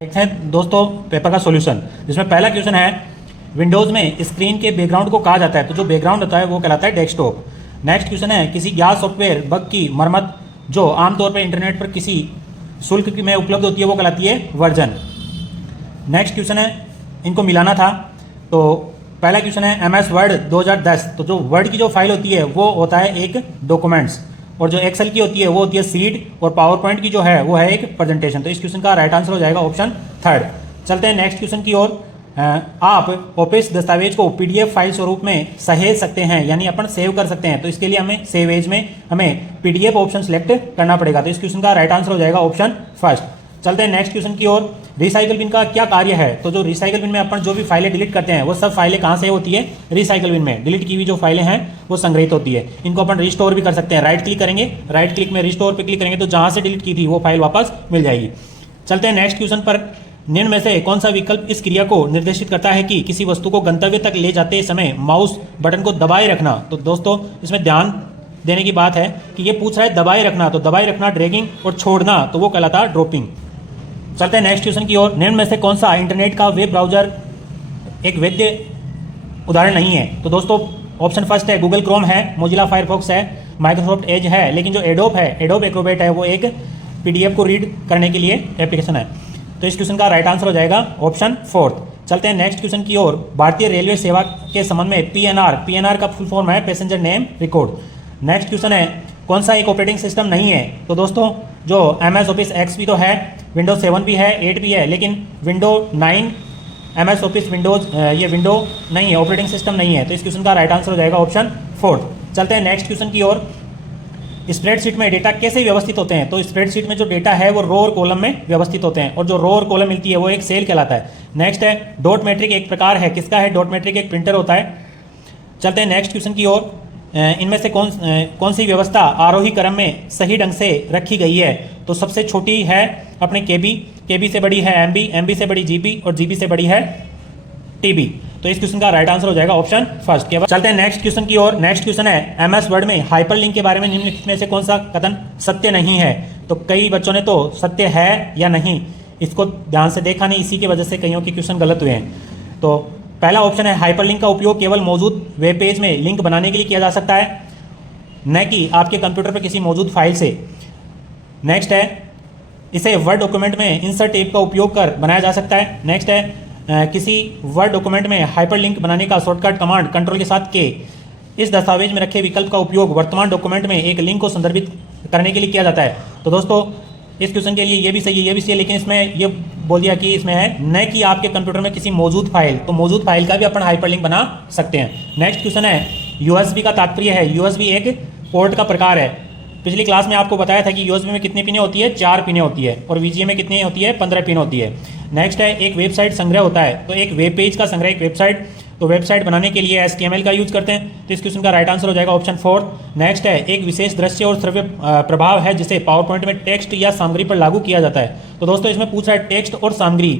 देखते हैं दोस्तों पेपर का सॉल्यूशन, जिसमें पहला क्वेश्चन है विंडोज़ में स्क्रीन के बैकग्राउंड को कहा जाता है, तो जो बैकग्राउंड होता है वो कहलाता है डेस्कटॉप। नेक्स्ट क्वेश्चन है किसी ज्ञात सॉफ्टवेयर बग की मरम्मत जो आमतौर पर इंटरनेट पर किसी शुल्क में उपलब्ध होती है वो कहलाती है वर्जन। नेक्स्ट क्वेश्चन है, इनको मिलाना था, तो पहला क्वेश्चन है MS वर्ड 2010, तो जो वर्ड की जो फाइल होती है वो होता है एक डॉक्यूमेंट्स, और जो एक्सेल की होती है वो होती है सीट, और पावर पॉइंट की जो है वो है एक प्रेजेंटेशन। तो इस क्वेश्चन का राइट आंसर हो जाएगा ऑप्शन थर्ड। चलते हैं नेक्स्ट क्वेश्चन की ओर। आप ऑफिस दस्तावेज को PDF फाइल स्वरूप में सहेज सकते हैं, यानी अपन सेव कर सकते हैं, तो इसके लिए हमें सेव एज में हमें PDF ऑप्शन सेलेक्ट करना पड़ेगा। तो इस क्वेश्चन का राइट आंसर हो जाएगा ऑप्शन फर्स्ट। चलते हैं नेक्स्ट क्वेश्चन की ओर। रिसाइकल बिन का क्या कार्य है? तो जो रिसाइकल बिन में अपन जो भी फाइलें डिलीट करते हैं वो सब फाइलें कहाँ से होती है? रिसाइकल बिन में डिलीट की हुई जो फाइलें हैं वो संग्रहित होती है। इनको अपन रिस्टोर भी कर सकते हैं। राइट क्लिक करेंगे, राइट क्लिक में रिस्टोर पे क्लिक करेंगे तो जहां से डिलीट की थी वो फाइल वापस मिल जाएगी। चलते हैं नेक्स्ट क्वेश्चन पर। निम्न में से कौन सा विकल्प इस क्रिया को निर्देशित करता है कि किसी वस्तु को गंतव्य तक ले जाते समय माउस बटन को दबाए रखना? तो दोस्तों इसमें ध्यान देने की बात है कि ये पूछ रहा है दबाए रखना, तो दबाए रखना ड्रैगिंग, और छोड़ना तो वो कहलाता है ड्रॉपिंग। चलते हैं नेक्स्ट क्वेश्चन की ओर। निम्न में से कौन सा इंटरनेट का वेब ब्राउजर एक वैध उदाहरण नहीं है? तो दोस्तों ऑप्शन फर्स्ट है गूगल क्रोम है, मोजिला फायरफॉक्स है, माइक्रोसॉफ्ट एज है, लेकिन जो एडोब है, एडोब एक्रोबैट है, वो एक PDF को रीड करने के लिए एप्लीकेशन है। तो इस क्वेश्चन का राइट आंसर हो जाएगा ऑप्शन फोर्थ। चलते हैं नेक्स्ट क्वेश्चन की ओर। भारतीय रेलवे सेवा के संबंध में PNR का फुल फॉर्म है passenger name record. Next question है कौन सा एक ऑपरेटिंग सिस्टम नहीं है? तो दोस्तों जो MS ऑफिस XP तो है, विंडोज 7 भी है, 8 भी है, लेकिन विंडो 9 MS ऑफिस विंडोज ये विंडो नहीं है, ऑपरेटिंग सिस्टम नहीं है। तो इस क्वेश्चन का राइट आंसर हो जाएगा ऑप्शन फोर्थ। चलते हैं नेक्स्ट क्वेश्चन की ओर। स्प्रेडशीट में डेटा कैसे व्यवस्थित होते हैं? तो स्प्रेडशीट में जो डेटा है वो रो और कॉलम में व्यवस्थित होते हैं, और जो रो और कॉलम मिलती है वो एक सेल कहलाता है। नेक्स्ट है डॉट मैट्रिक एक प्रकार है, किसका है? डॉट मैट्रिक एक प्रिंटर होता है। चलते हैं नेक्स्ट क्वेश्चन की ओर। इनमें से कौन सी व्यवस्था आरोही क्रम में सही ढंग से रखी गई है? तो सबसे छोटी है अपने KB से बड़ी है MB से बड़ी GB, और GB से बड़ी है TB। तो इस क्वेश्चन का राइट आंसर हो जाएगा ऑप्शन फर्स्ट। चलते हैं नेक्स्ट क्वेश्चन की ओर। नेक्स्ट क्वेश्चन है MS वर्ड में हाइपरलिंक के बारे में निम्नलिखित में से कौन सा कथन सत्य नहीं है? तो कई बच्चों ने तो सत्य है या नहीं इसको ध्यान से देखा नहीं, इसी की वजह से कईयों के क्वेश्चन गलत हुए हैं। तो पहला ऑप्शन है हाइपरलिंक का उपयोग केवल मौजूद वेब पेज में लिंक बनाने के लिए किया जा सकता है, न कि आपके कंप्यूटर पर किसी मौजूद फाइल से। नेक्स्ट है इसे वर्ड डॉक्यूमेंट में इंसर्ट टैब का उपयोग कर बनाया जा सकता है। नेक्स्ट है किसी वर्ड डॉक्यूमेंट में हाइपरलिंक बनाने का शॉर्टकट कमांड कंट्रोल के साथ K। इस दस्तावेज में रखे विकल्प का उपयोग वर्तमान डॉक्यूमेंट में एक लिंक को संदर्भित करने के लिए किया जाता है। तो दोस्तों इस क्वेश्चन के लिए ये भी सही है, ये भी सही है, लेकिन इसमें ये बोल दिया कि इसमें है न कि आपके कंप्यूटर में किसी मौजूद फाइल, तो मौजूद फाइल का भी अपन हाइपरलिंक बना सकते हैं। नेक्स्ट क्वेश्चन है USB का तात्पर्य है, USB एक पोर्ट का प्रकार है। पिछली क्लास में आपको बताया था कि USB में कितनी पिनें होती है? 4 पिनें होती है, और VGA में कितनी होती है? 15 पिन होती है। नेक्स्ट है एक वेबसाइट संग्रह होता है, तो एक वेब पेज का संग्रह एक वेबसाइट, तो वेबसाइट बनाने के लिए HTML का यूज करते हैं। तो इस क्वेश्चन का राइट आंसर हो जाएगा ऑप्शन फोर्थ। नेक्स्ट है एक विशेष दृश्य और श्रव्य प्रभाव है जिसे पावर पॉइंट में टेक्स्ट या सामग्री पर लागू किया जाता है। तो दोस्तों इसमें पूछ रहा है टेक्स्ट और सामग्री,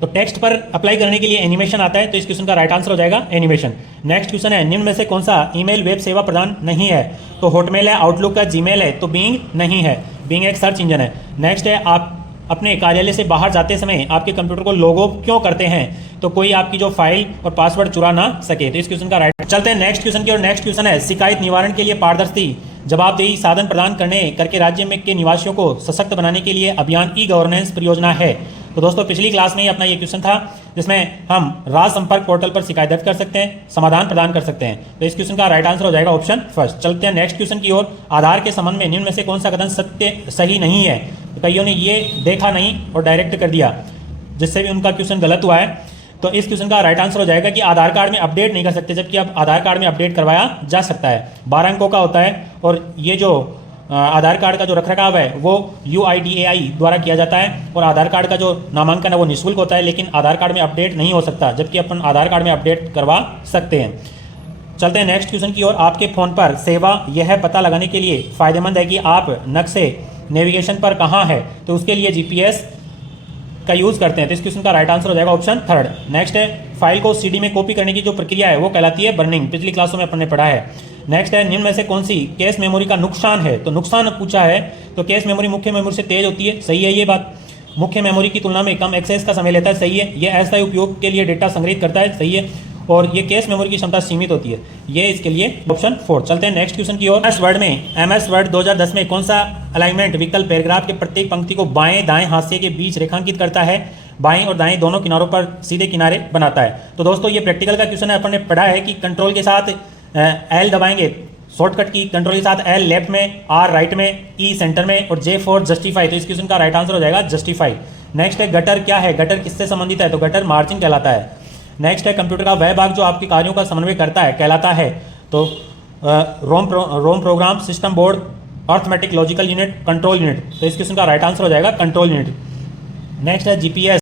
तो टेक्स्ट पर अप्लाई करने के लिए एनिमेशन आता है, तो इस क्वेश्चन का राइट आंसर हो जाएगा एनिमेशन। नेक्स्ट क्वेश्चन है निम्न में से कौन सा ईमेल वेब सेवा प्रदान नहीं है? तो हॉटमेल है, आउटलुक है, जीमेल है, तो बीइंग नहीं है, बीइंग एक सर्च इंजन है। नेक्स्ट है आप अपने कार्यालय से बाहर जाते समय आपके कंप्यूटर को लॉग ऑफ क्यों करते हैं? तो कोई आपकी जो फाइल और पासवर्ड चुरा ना सके। तो इस क्वेश्चन का राइट। चलते हैं नेक्स्ट क्वेश्चन की और। नेक्स्ट क्वेश्चन है शिकायत निवारण के लिए पारदर्शी जवाबदेही साधन प्रदान करके राज्य में के निवासियों को सशक्त बनाने के लिए अभियान E-गवर्नेंस परियोजना है। तो दोस्तों पिछली क्लास में ही अपना ये क्वेश्चन था, जिसमें हम राज संपर्क पोर्टल पर शिकायत दर्ज कर सकते हैं, समाधान प्रदान कर सकते हैं। तो इस क्वेश्चन का राइट आंसर हो जाएगा ऑप्शन फर्स्ट। चलते हैं नेक्स्ट क्वेश्चन की ओर। आधार के संबंध में निम्न में से कौन सा कथन सही नहीं है? तो कईयों ने ये देखा नहीं और डायरेक्ट कर दिया, जिससे भी उनका क्वेश्चन गलत हुआ है। तो इस क्वेश्चन का राइट आंसर हो जाएगा कि आधार कार्ड में अपडेट नहीं कर सकते, जबकि अब आधार कार्ड में अपडेट करवाया जा सकता है। 12 अंकों का होता है, और ये जो आधार कार्ड का जो रखरखाव है वो UIDAI द्वारा किया जाता है, और आधार कार्ड का जो नामांकन है वो निःशुल्क होता है, लेकिन आधार कार्ड में अपडेट नहीं हो सकता, जबकि अपन आधार कार्ड में अपडेट करवा सकते हैं। चलते हैं नेक्स्ट क्वेश्चन की ओर। आपके फ़ोन पर सेवा यह पता लगाने के लिए फ़ायदेमंद है कि आप नक्शे नेविगेशन पर कहाँ है, तो उसके लिए GPS का यूज़ करते हैं। तो इस क्वेश्चन का राइट आंसर हो जाएगा ऑप्शन थर्ड। नेक्स्ट है फाइल को CD में कॉपी करने की जो प्रक्रिया है वो कहलाती है बर्निंग, पिछली क्लासों में अपन ने पढ़ा है। नेक्स्ट है निम्न में से कौन सी कैश मेमोरी का नुकसान है? तो नुकसान पूछा है, तो कैश मेमोरी मुख्य मेमोरी से तेज होती है, सही है ये बात। मुख्य मेमोरी की तुलना में कम एक्सेस का समय लेता है, सही है। ये अस्थायी उपयोग के लिए डेटा संग्रहित करता है, सही है। और ये केस मेमोरी की क्षमता सीमित होती है, ये इसके लिए ऑप्शन 4। चलते हैं नेक्स्ट क्वेश्चन की ओर। एमएस वर्ड 2010 में कौन सा अलाइनमेंट विकल्प पैराग्राफ के प्रत्येक पंक्ति को बाएं दाएं हाशिए के बीच रेखांकित करता है, बाएं और दाएं दोनों किनारों पर सीधे किनारे बनाता है? तो दोस्तों ये प्रैक्टिकल का क्वेश्चन है। अपन ने पढ़ा है कि कंट्रोल के साथ एल दबाएंगे, शॉर्टकट की कंट्रोल के साथ एल लेफ्ट में, आर राइट में, ई सेंटर में और जे फॉर जस्टिफाई। तो इस क्वेश्चन का राइट आंसर हो जाएगा जस्टिफाई। नेक्स्ट है गटर क्या है, गटर किससे संबंधित है? तो गटर मार्जिन कहलाता है। नेक्स्ट है कंप्यूटर का वह भाग जो आपके कार्यों का समन्वय करता है कहलाता है? तो ROM program, system board, arithmetic logical unit, control unit. तो इस क्वेश्चन का राइट आंसर हो जाएगा कंट्रोल यूनिट। नेक्स्ट है जीपीएस